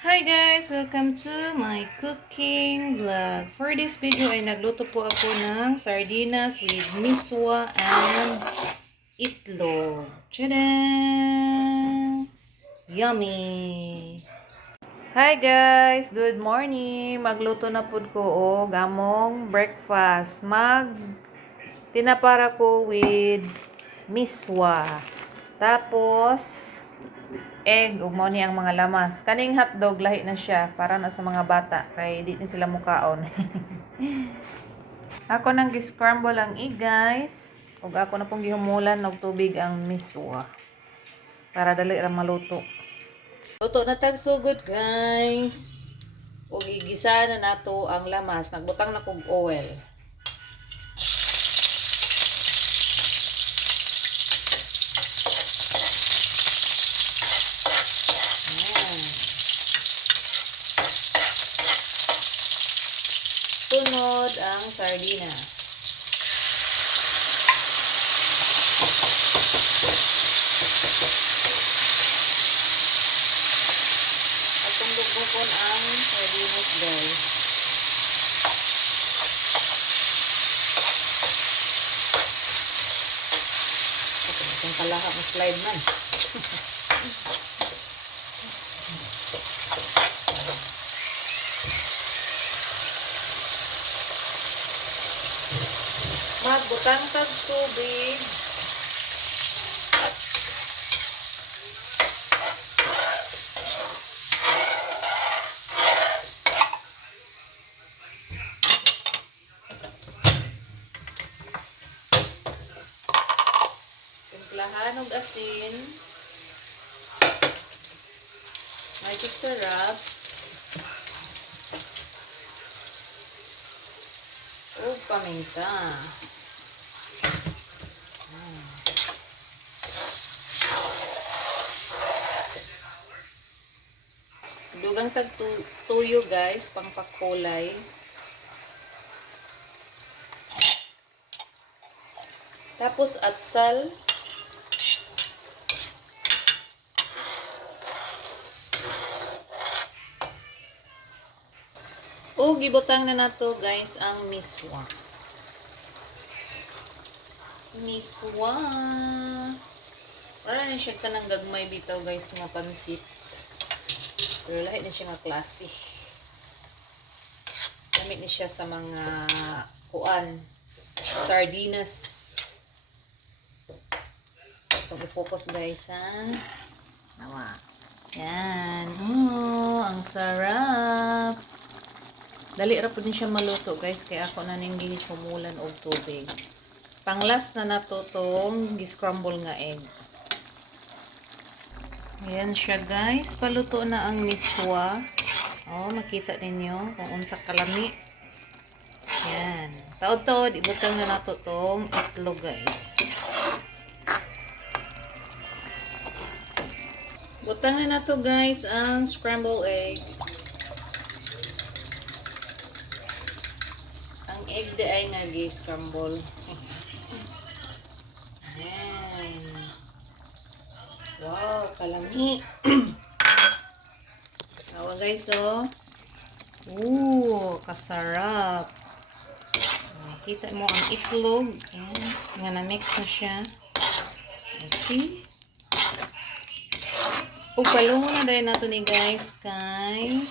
Hi guys! Welcome to my cooking vlog. For this video ay nagluto po ako ng sardinas with miswa and itlog. Tchadan! Yummy! Hi guys! Good morning! Magluto na po ko gamong breakfast. Tinapara ko with miswa. Tapos egg ug mao ni ang mga lamas. Kaning hotdog lahi na siya para na sa mga bata kay di ni sila mukaon. Ako nang gi-scramble ang egg guys. Ug ako na pong gihumulan og tubig ang miswa para dali ra maluto. Luto na tag sugod guys. Ug igisa na nato ang lamas. Nagbutang na kog oil. Sunod ang sardinas. At tunggugbukon ang sardinas guys. Itong kalahap ng slide man. Magbutang tag tubig. Timplahan og asin. Magic syrup. Ug paminta. Dugang tag tuyo guys, pang pakulay. Tapos atsal. O gibutang na nato guys ang miswa. Miswa. Wala na siya kanang gagmay bitaw guys nga pansit. Pero lahat na siya nga klase. Gamit ni siya sa mga kuan. Sardinas. Pag-focus guys ha. Nawa. Yan. Oh, ang sarap. Dali ra pud ni siya maluto guys kay ako na ning gihumulan og tubig. Panglas na nato tong gi-scramble nga egg. Ayan siya guys, paluto na ang miswa. Oh, makita ninyo kung unsa kalami. Yan. Taod-taod ibutang na nato tong itlog guys. Butang na nato guys ang scrambled egg. Ang egg di ay nga gi-scramble. Ayan. Wow, kalami. Tawa guys, oh. Kasarap. Kita mo ang itlog. Ayan. Nga na-mix na siya. See? Palungo na dahil nato ni guys kay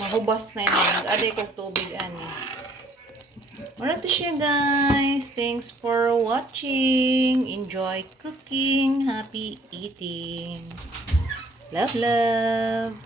mahubas na yun. Nag-aday kong tubig ani. Mara to siya guys. Thanks for watching. Enjoy cooking. Happy eating. Love, love.